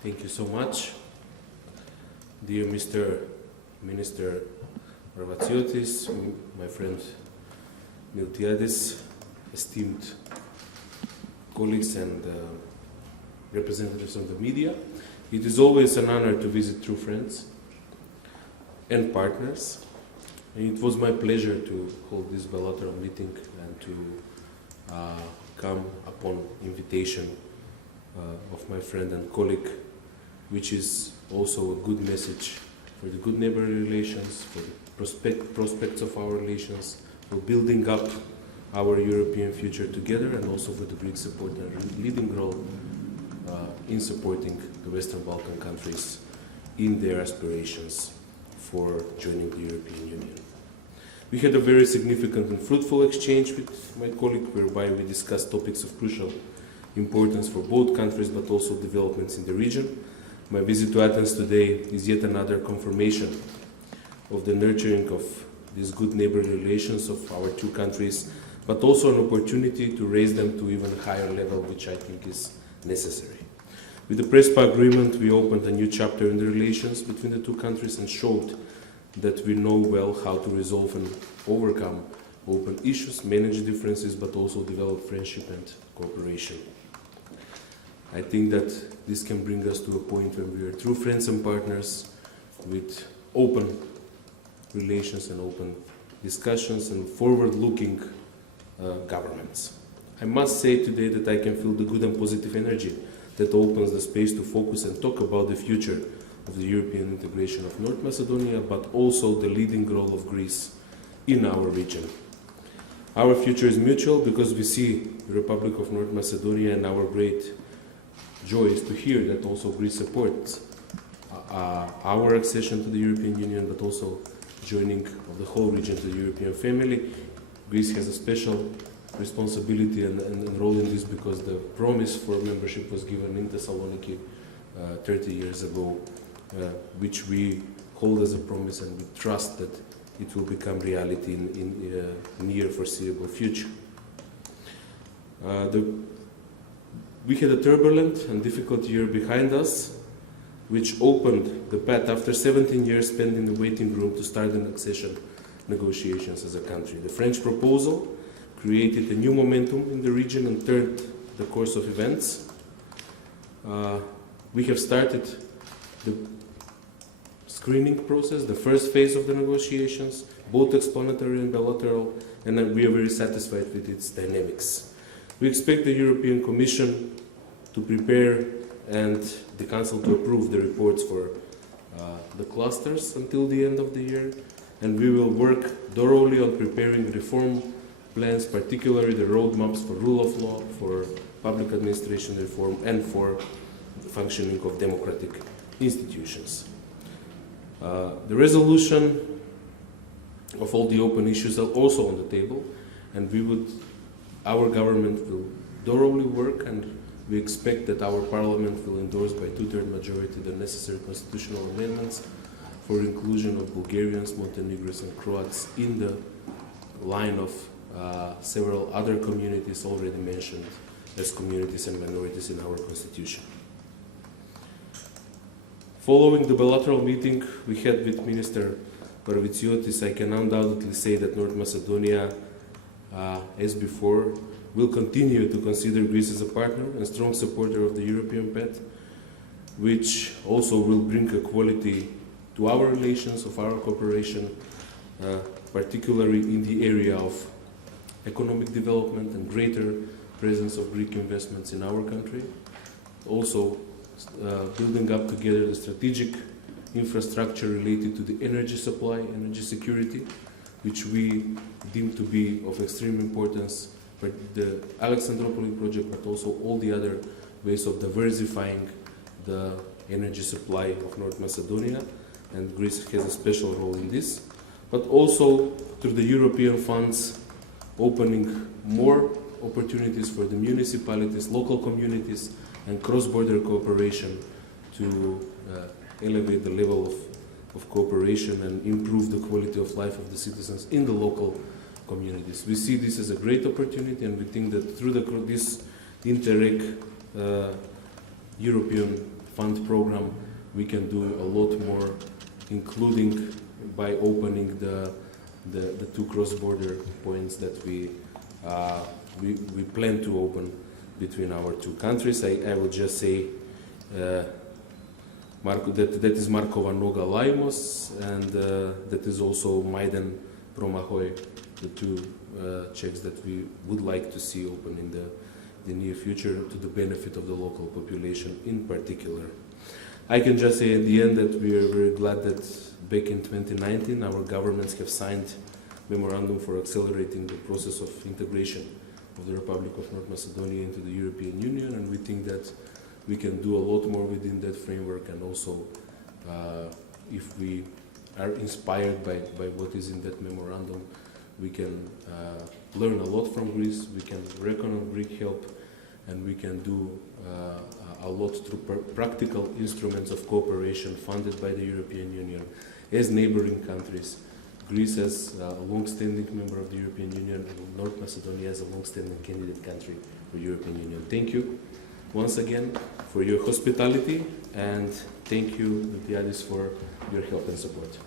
Thank you so much. Dear Mr. Minister Ravachiotis, my friend Miltiadis, esteemed colleagues and representatives of the media, it is always an honor to visit true friends and partners. And it was my pleasure to hold this bilateral meeting and to come upon invitation of my friend and colleague, which is also a good message for the good neighborly relations, for the prospects of our relations, for building up our European future together, and also for the Greek support and leading role in supporting the Western Balkan countries in their aspirations for joining the European Union. We had a very significant and fruitful exchange with my colleague, whereby we discussed topics of crucial importance for both countries, but also developments in the region. My visit to Athens today is yet another confirmation of the nurturing of these good neighborly relations of our two countries, but also an opportunity to raise them to even higher level, which I think is necessary. With the Prespa agreement, we opened a new chapter in the relations between the two countries and showed that we know well how to resolve and overcome open issues, manage differences, but also develop friendship and cooperation. I think that this can bring us to a point when we are true friends and partners with open relations and open discussions and forward-looking governments. I must say today that I can feel the good and positive energy that opens the space to focus and talk about the future of the European integration of North Macedonia, but also the leading role of Greece in our region. Our future is mutual because we see the Republic of North Macedonia, and our great joy is to hear that also Greece supports our accession to the European Union, but also joining of the whole region to the European family. Greece has a special responsibility and role in this because the promise for membership was given in Thessaloniki 30 years ago, which we hold as a promise, and we trust that it will become reality in near foreseeable future. We had a turbulent and difficult year behind us, which opened the path after 17 years spent in the waiting room to start the accession negotiations as a country. The French proposal created a new momentum in the region and turned the course of events. We have started the screening process, the first phase of the negotiations, both explanatory and bilateral, and we are very satisfied with its dynamics. We expect the European Commission to prepare and the Council to approve the reports for the clusters until the end of the year, and we will work thoroughly on preparing reform plans, particularly the roadmaps for rule of law, for public administration reform, and for the functioning of democratic institutions. The resolution of all the open issues are also on the table, and our government will thoroughly work, and we expect that our parliament will endorse by two-thirds majority the necessary constitutional amendments for inclusion of Bulgarians, Montenegrins, and Croats in the line of several other communities already mentioned as communities and minorities in our constitution. Following the bilateral meeting we had with Minister Paravitsiotis, I can undoubtedly say that North Macedonia, as before, will continue to consider Greece as a partner and strong supporter of the European path, which also will bring a quality to our relations, of our cooperation, particularly in the area of economic development and greater presence of Greek investments in our country. Also, building up together the strategic infrastructure related to the energy supply, energy security, which we deem to be of extreme importance for the Alexandropoli project, but also all the other ways of diversifying the energy supply of North Macedonia, and Greece has a special role in this. But also through the European funds, opening more opportunities for the municipalities, local communities, and cross-border cooperation to elevate the level of cooperation and improve the quality of life of the citizens in the local communities. We see this as a great opportunity, and we think that through this Interreg European fund program, we can do a lot more, including by opening the two cross-border points that we plan to open between our two countries. I would just say that is Markova Noga Laimos, and that is also Majdan Promahoj, the two checks that we would like to see open in the near future to the benefit of the local population in particular. I can just say at the end that we are very glad that back in 2019 our governments have signed memorandum for accelerating the process of integration of the Republic of North Macedonia into the European Union, and we think that we can do a lot more within that framework, and also if we are inspired by what is in that memorandum, we can learn a lot from Greece, we can reckon on Greek help, and we can do a lot through practical instruments of cooperation funded by the European Union as neighboring countries. Greece as a long-standing member of the European Union, and North Macedonia as a long-standing candidate country for the European Union. Thank you once again for your hospitality, and thank you, Miltiadis, for your help and support.